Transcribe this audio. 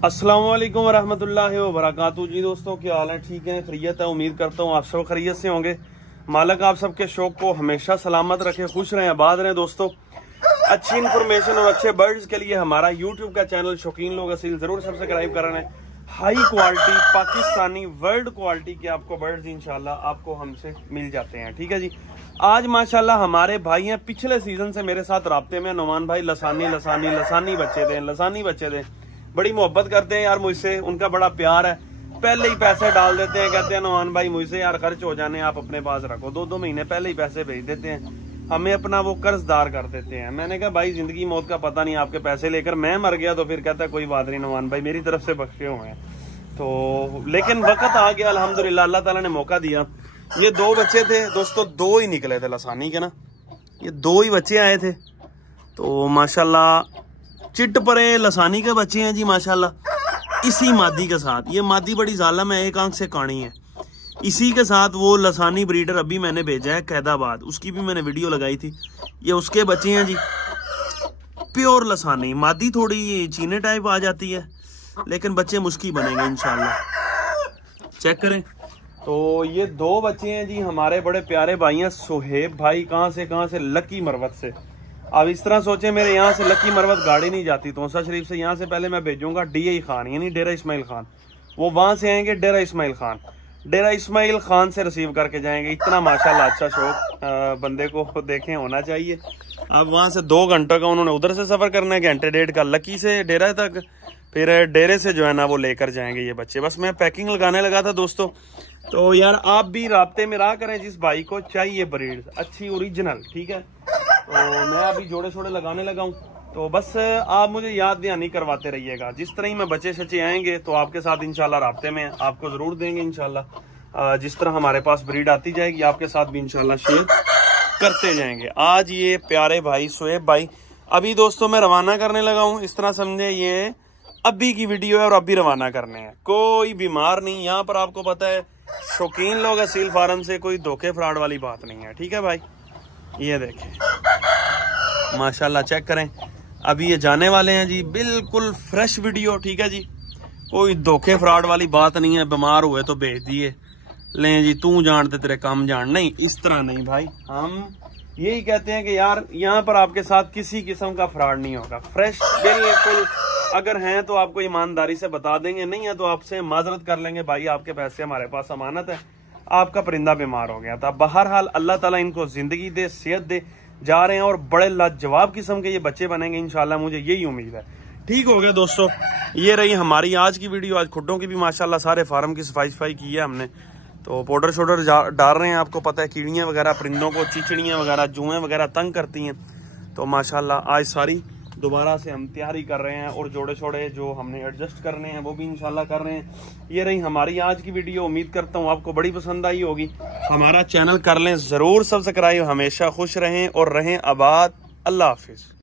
अस्सलाम वालेकुम वरहमतुल्लाहि वबरकातुहू। जी दोस्तों, क्या हाल है? ठीक है, खैरियत है। उम्मीद करता हूँ आप सब खैरियत से होंगे। मालिक आप सबके शौक को हमेशा सलामत रखे, खुश रहें, आबाद रहें। दोस्तों, अच्छी इन्फॉर्मेशन और अच्छे बर्ड्स के लिए हमारा यूट्यूब का चैनल शौकीन लोग असील जरूर सब्सक्राइब कर रहे हैं। High quality Pakistani world quality के आपको बर्ड्स इंशाल्लाह आपको हमसे मिल जाते हैं। ठीक है जी। आज माशाल्लाह हमारे भाई हैं, पिछले सीजन से मेरे साथ राब्ते में। नुमान भाई लसानी बच्चे दें, बड़ी मोहब्बत करते हैं यार मुझसे, उनका बड़ा प्यार है। पहले ही पैसे डाल देते हैं, कहते हैं नुमान भाई मुझसे यार खर्च हो जाने, आप अपने पास रखो। 2-2 महीने पहले ही पैसे भेज देते हैं, हमें अपना वो कर्जदार कर देते हैं। मैंने कहा भाई जिंदगी मौत का पता नहीं, आपके पैसे लेकर मैं मर गया तो फिर कहता है कोई बात नहीं नुमान भाई, मेरी तरफ से बख्शे हुए हैं। तो लेकिन वक्त आ गया अल्हम्दुलिल्लाह, अल्लाह ताला ने मौका दिया। ये 2 बच्चे थे दोस्तों, 2 ही निकले थे लसानी के ना, ये 2 ही बच्चे आए थे। तो माशाल्लाह चिट परे लसानी के बच्चे हैं जी माशाल्लाह। इसी मादी के साथ, ये मादी बड़ी जालिम है, एक आंख से कानी है। इसी के साथ वो लसानी ब्रीडर अभी मैंने भेजा है कैदाबाद, उसकी भी मैंने वीडियो लगाई थी। ये उसके बच्चे हैं जी, प्योर लसानी। मादी थोड़ी चीने टाइप आ जाती है, लेकिन बच्चे मुश्किल बनेंगे इंशाल्लाह। चेक करें। तो ये 2 बच्चे हैं जी, हमारे बड़े प्यारे भाई हैं सुहेब भाई। कहाँ से लकी मरवत से। अब इस तरह सोचे, मेरे यहाँ से लकी मरवत गाड़ी नहीं जाती तोसा शरीफ से, यहाँ से पहले मैं भेजूंगा DI खान यानी डेरा इस्माइल खान। वो वहां से आएंगे डेरा इस्माइल खान से रिसीव करके जाएंगे। इतना माशाल्लाह अच्छा शौक बंदे को देखें होना चाहिए। अब वहां से 2 घंटों का उन्होंने उधर से सफर करना है, 1.5 घंटे का लकी से डेरा तक, फिर डेरे से जो है ना वो लेकर जाएंगे ये बच्चे। बस मैं पैकिंग लगाने लगा था दोस्तों। तो यार आप भी राब्ते में रहा करें, जिस भाई को चाहिए ब्रीड अच्छी ओरिजिनल, ठीक है। तो मैं अभी जोड़े छोड़े लगाने लगा हूँ, तो बस आप मुझे याद दहानी करवाते रहिएगा। जिस तरह ही मैं बच्चे शच्चे आएंगे तो आपके साथ इंशाल्लाह राब्ते में आपको जरूर देंगे इंशाल्लाह। जिस तरह हमारे पास ब्रीड आती जाएगी आपके साथ भी इंशाल्लाह शेयर करते जाएंगे। आज ये प्यारे भाई सुहेब भाई अभी दोस्तों मैं रवाना करने लगा हूँ। इस तरह समझे ये अभी की वीडियो है और अभी रवाना करने हैं। कोई बीमार नहीं यहाँ पर, आपको पता है शौकीन लोग असील फार्म से, कोई धोखे फ्रॉड वाली बात नहीं है। ठीक है भाई, ये देखें माशाल्लाह, चेक करें। अभी ये जाने वाले हैं जी, बिल्कुल फ्रेश वीडियो। ठीक है जी, कोई धोखे फ्रॉड वाली बात नहीं है। बीमार हुए तो भेज दिए, लें जी तू जानते तेरे काम जान, नहीं इस तरह नहीं भाई। हम यही कहते हैं कि यार यहाँ पर आपके साथ किसी किस्म का फ्रॉड नहीं होगा, फ्रेश बिल्कुल। अगर हैं तो आपको ईमानदारी से बता देंगे, नहीं है तो आपसे माजरत कर लेंगे, भाई आपके पैसे हमारे पास अमानत है, आपका परिंदा बीमार हो गया था। बहरहाल अल्लाह ताला इनको जिंदगी दे, सेहत दे। जा रहे हैं और बड़े लाजवाब किस्म के ये बच्चे बनेंगे इंशाल्लाह, मुझे यही उम्मीद है। ठीक हो गया दोस्तों, ये रही हमारी आज की वीडियो। आज खुड्डों की भी माशाल्लाह सारे फार्म की सफाई की है हमने। तो पाउडर शोडर डाल रहे हैं। आपको पता है कीड़ियाँ वगैरह परिंदों को, चिचड़ियाँ वगैरह, जुएँ वगैरह तंग करती हैं। तो माशाल्लाह आज सारी दोबारा से हम तैयारी कर रहे हैं और जोड़े छोड़े जो हमने एडजस्ट करने हैं वो भी इंशाल्लाह कर रहे हैं। ये रही हमारी आज की वीडियो। उम्मीद करता हूँ आपको बड़ी पसंद आई होगी। हमारा चैनल कर लें जरूर सब्सक्राइब। हमेशा खुश रहें और रहें आबाद। अल्लाह हाफिज।